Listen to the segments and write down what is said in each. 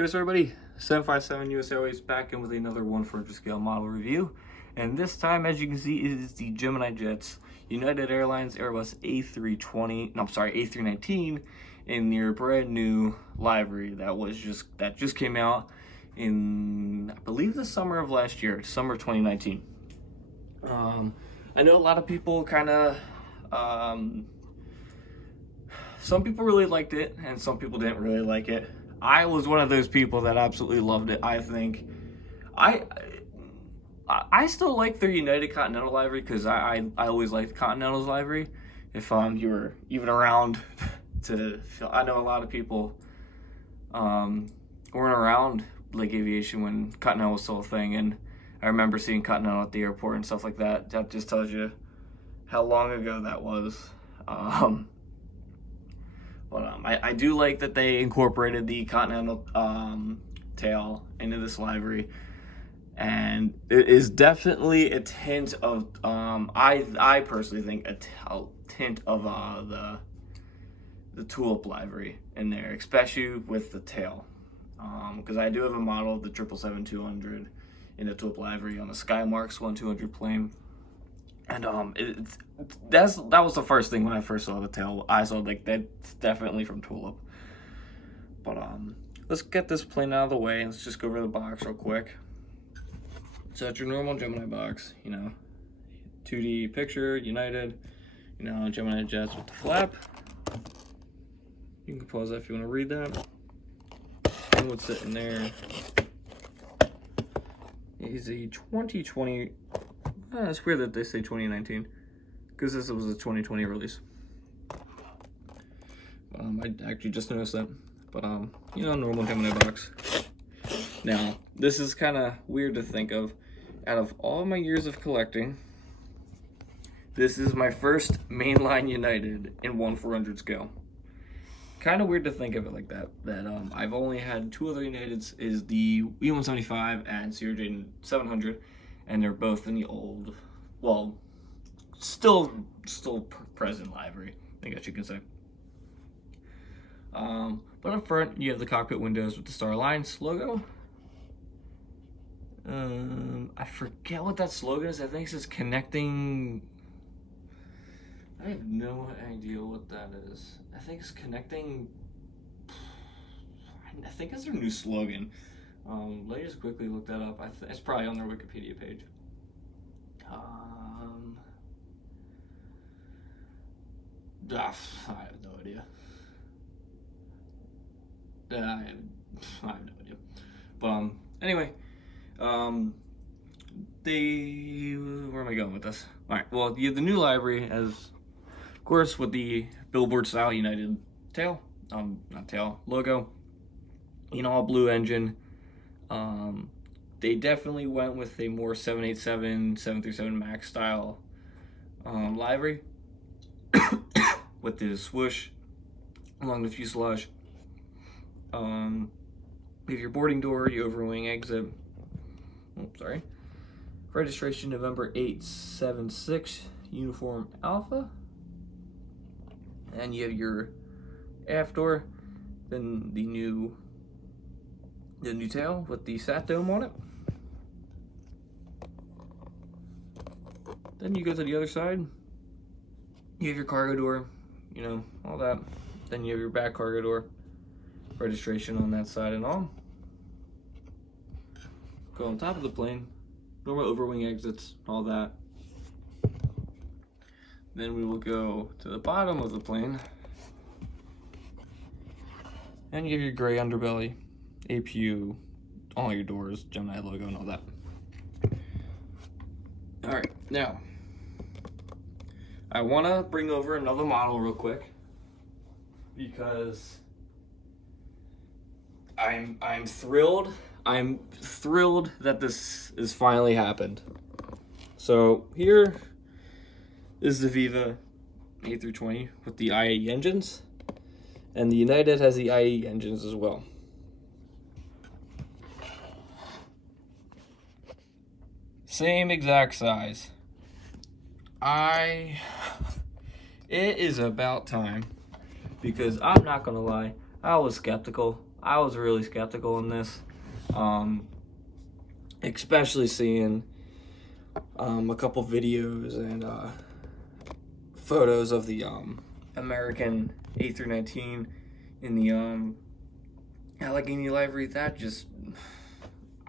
Here's everybody, 757 US Airways back in with another 1/400 scale model review. And this time, as you can see, it is the Gemini jets, United Airlines Airbus A319 in their brand new livery that just came out in, I believe, the summer of last year, summer of 2019. I know a lot of people some people really liked it and some people didn't really like it. I was one of those people that absolutely loved it. I think I still like their United Continental livery because I always liked Continental's livery. If you were even around to feel, I know a lot of people weren't around like aviation when Continental was still a thing, and I remember seeing Continental at the airport and stuff like that. That just tells you how long ago that was. I do like that they incorporated the Continental tail into this livery, and it is definitely a tint of I personally think a tint of the tulip livery in there, especially with the tail, because I do have a model of the 777-200 in the tulip livery on the Skymarks 1-200 plane. And that was the first thing when I first saw the tail. I saw like that's definitely from Tulip. But let's get this plane out of the way. Let's just go over the box real quick. So it's your normal Gemini box, 2D picture, United, Gemini jets with the flap. You can pause that if you want to read that. And what's sitting there is a 2020. It's weird that they say 2019, because this was a 2020 release. I actually just noticed that. But, normal Gemini box. Now, this is kind of weird to think of. Out of all my years of collecting, this is my first mainline United in 1/400 scale. Kind of weird to think of it like that. I've only had two other Uniteds, is the E175 and CRJ 700. And they're both in the old, well, still present livery, I guess you can say. But up front, you have the cockpit windows with the Star Alliance logo. I forget what that slogan is. I think it says connecting. I have no idea what that is. I think it's connecting. I think that's their new slogan. Let me just quickly look that up. It's probably on their Wikipedia page. I have no idea. I have no idea. But anyway, where am I going with this? All right. Well, you have the new livery, as of course, with the billboard style United tail, not tail logo. All blue engine. They definitely went with a more 787, 737 MAX style livery with the swoosh along the fuselage. With your boarding door, your overwing exit. Registration November 876, uniform Alpha. And you have your aft door, then the new tail with the sat dome on it. Then you go to the other side. You have your cargo door, all that. Then you have your back cargo door, registration on that side and all. Go on top of the plane, normal overwing exits, all that. Then we will go to the bottom of the plane, and you have your gray underbelly, APU, all your doors, Gemini logo, and all that. All right, now I want to bring over another model real quick because I'm thrilled. I'm thrilled that this is finally happened. So here is the Viva A320 with the Iae Engines, and the United has the Iae Engines as well. Same exact size. It is about time, because I'm not gonna lie, I was skeptical I was really skeptical in this, especially seeing a couple videos and photos of the American A319 in the Allegheny livery. That just,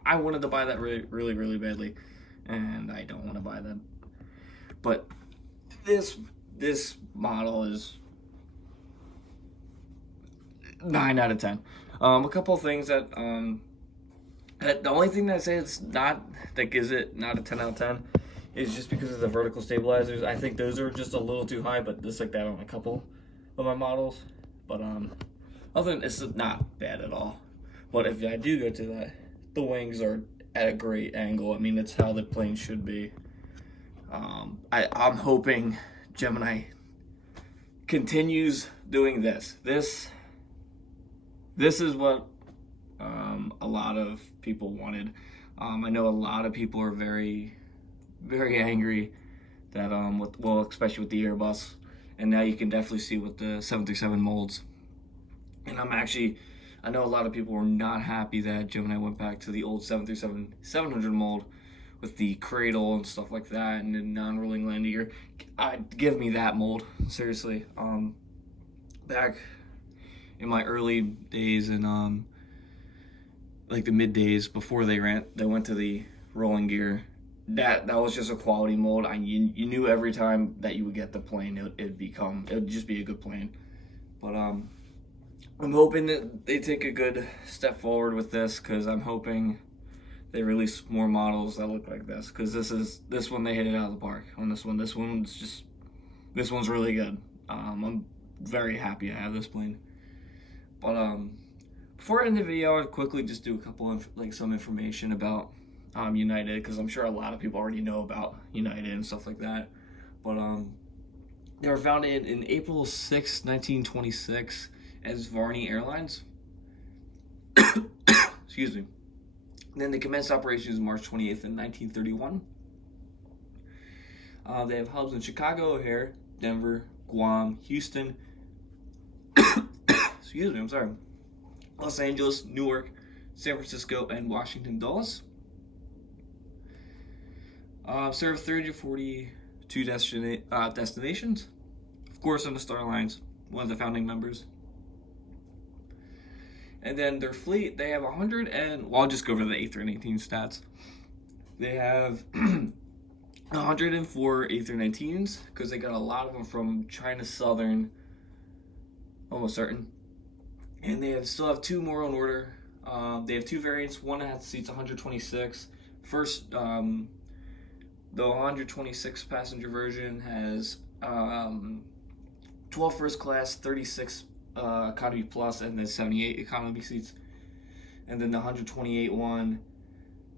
I wanted to buy that really badly, and I don't want to buy that. But this model is 9 out of 10. A couple of things that the only thing that I say it's not, that gives it not a 10 out of 10 is just because of the vertical stabilizers. I think those are just a little too high, but just like that on a couple of my models. But other than, it's not bad at all. But if I do go to that, the wings are at a great angle. I mean, it's how the plane should be. I'm hoping Gemini continues doing this. This is what a lot of people wanted. I know a lot of people are very angry that well, especially with the Airbus, and now you can definitely see with the 737 molds. And I know a lot of people were not happy that Gemini went back to the old 737-700 mold with the cradle and stuff like that, and the non-rolling landing gear. Give me that mold, seriously. Back in my early days and like the mid days before they went to the rolling gear, that was just a quality mold. You knew every time that you would get the plane, it would just be a good plane. But I'm hoping that they take a good step forward with this, because I'm hoping they release more models that look like this, because this one they hit it out of the park on this one. This one's really good. I'm very happy I have this plane. But before I end the video, I'll quickly just do a couple of some information about United, because I'm sure a lot of people already know about United and stuff like that. But they were founded in April 6, 1926 as Varney Airlines. Excuse me. And then they commenced operations March 28th in 1931. They have hubs in Chicago, O'Hare, Denver, Guam, Houston, excuse me, I'm sorry, Los Angeles, Newark, San Francisco, and Washington Dulles. Serve 30 to 42 destinations. Of course, on the Star Lines, one of the founding members. And then their fleet, they have 100 and, well, I'll just go over the A319 stats. They have 104 A319s, because they got a lot of them from China Southern, almost certain. And they still have 2 more on order. They have 2 variants. One that seats 126. First, the 126 passenger version has 12 first class, 36 economy plus, and then 78 economy seats. And then the 128 one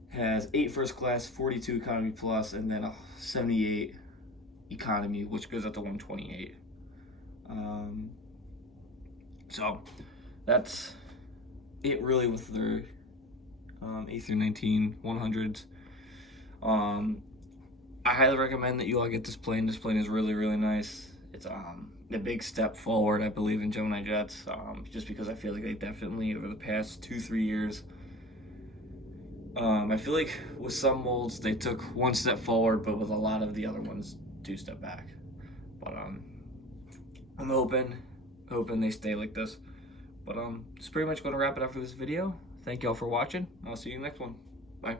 has 8 first class, 42 economy plus, and then a 78 economy, which goes up to 128. So that's it really with their A319 100s. I highly recommend that you all get this plane. This plane is really nice. It's a big step forward, I believe, in Gemini jets, just because I feel like they definitely, over the past 2-3 years, I feel like with some molds they took 1 step forward, but with a lot of the other ones 2 step back. But I'm hoping they stay like this. But it's pretty much going to wrap it up for this video. Thank y'all for watching. I'll see you in the next one. Bye.